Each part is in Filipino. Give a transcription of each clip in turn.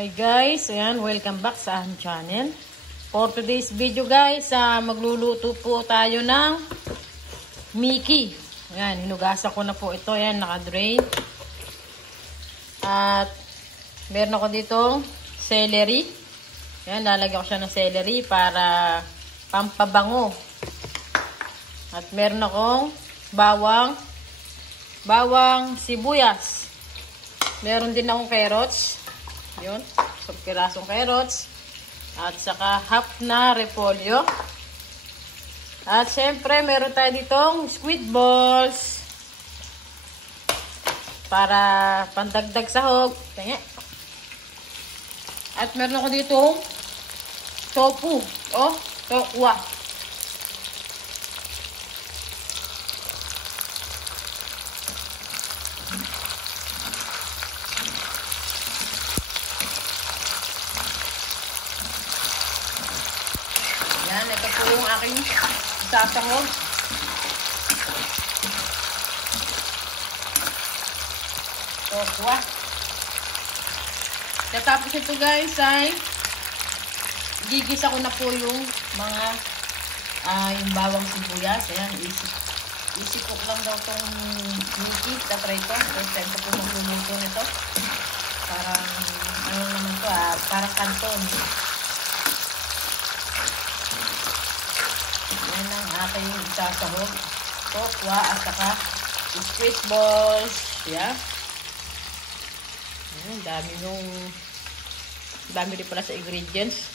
Hi guys, ayan, welcome back sa aking channel. For today's video guys, magluluto po tayo ng Mickey. Ayan, hinugasan ko na po ito. Ayan, naka-drain. At meron ako ditong celery. Ayan, lalagyan ko siya ng celery para pampabango. At meron akong bawang sibuyas. Meron din akong carrots. Yun, so pirasong carrots. At saka half na repolyo. At syempre, meron tayo ditong squid balls. Para pandagdag sahog. Tingnan. At meron ako ditong tofu. O, tokwa. Yan, ito po yung aking sasahog. Tokwa. Tapos ito guys ay gigisa ko na po yung mga yung bawang sibuyas. Ayan, isip ko lang daw itong Mickey. Tatry ko. First time ko po magluluto nito. Parang ano naman to parang kanton. Yan ang aking isasahog. Tokwa at saka squid balls. Yeah. Ayan, dami rin pala sa ingredients.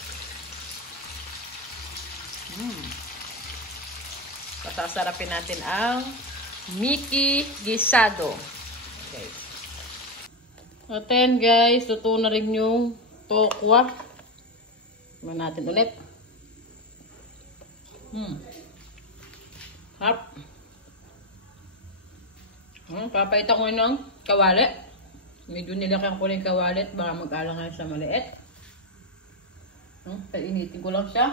Pasasarapin natin ang Mickey Guisado. Okay. At then guys, luto na rin yung tokwa. Tignan natin ulit. Hap. Papaitan ko ng kawali. Medyo nilakyan ko na yung kawali at baka mag-alangan sa maliit. Painitin ko lang siya.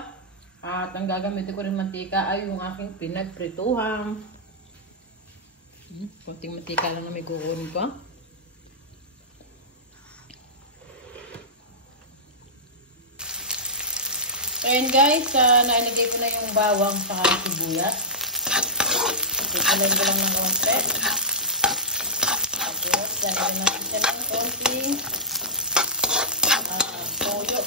At ang gagamitin ko rin mantika ay yung aking pinagprituhan. Konting mantika lang na may kukunin ko. Ayan guys, nailagay ko na yung bawang sa sibuyas. Itulan ko lang ng konti. Tapos, lalagyan natin siya ng konting toyo.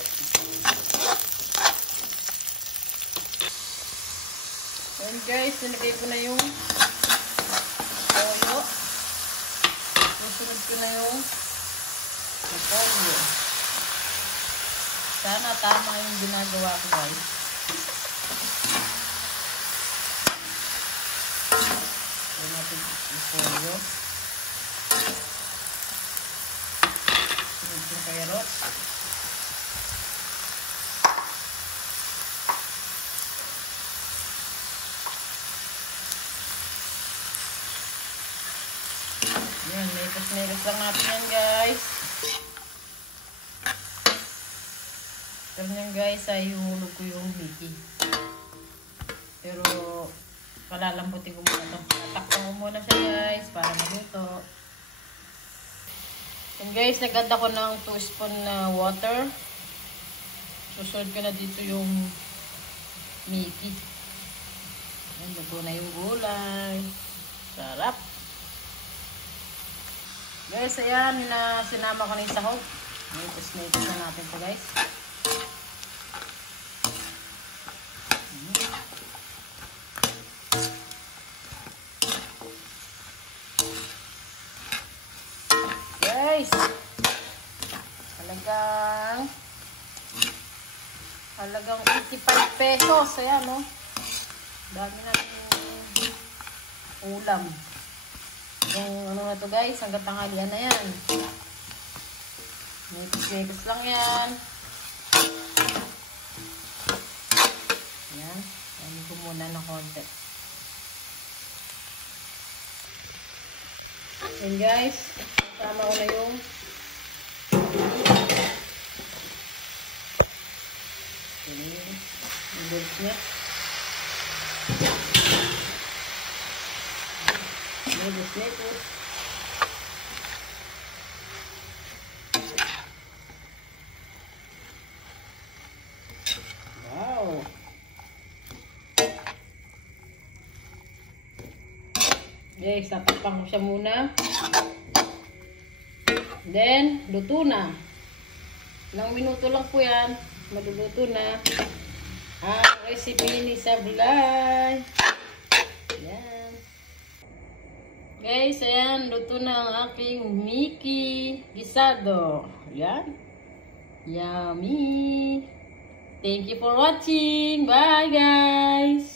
Ayan guys, nilagay ko na yung toyo. Susunod ko na yung repolyo. Sana tama yung ginagawa ko guys. Ayan natin yung repolyo. Sunod yung carrots. Ayan, mekas lang natin yan guys. Ganyan guys, ay ihulog ko yung Mickey. Pero, palalambutin ko muna ito. Tatakpan ko muna siya guys, para maluto. And guys, naganda ko ng 2 spoon na water. Susunod ko na dito yung Mickey. Ayan, luto na yung gulay. Sarap. Guys, ayan, sinama ko na yung sahog. Naitis na natin ito guys. Guys, halagang 85 pesos. Ayan, no? Dami na yung ulam. Yung ano na to guys, hanggang tanghalian na yan. Mekos lang yan. Ayan, ayan ko muna ng konti. And guys, kasama ko na yung noodles niya. Noodles nito. Okay, satakpan ko siya muna. Then, luto na. Ilang minuto lang po yan. Maluluto na ang recipe ni Sablay. Yan. Guys, ayan. Luto na ang aking Mickey Gisado. Yan. Yummy. Thank you for watching. Bye, guys.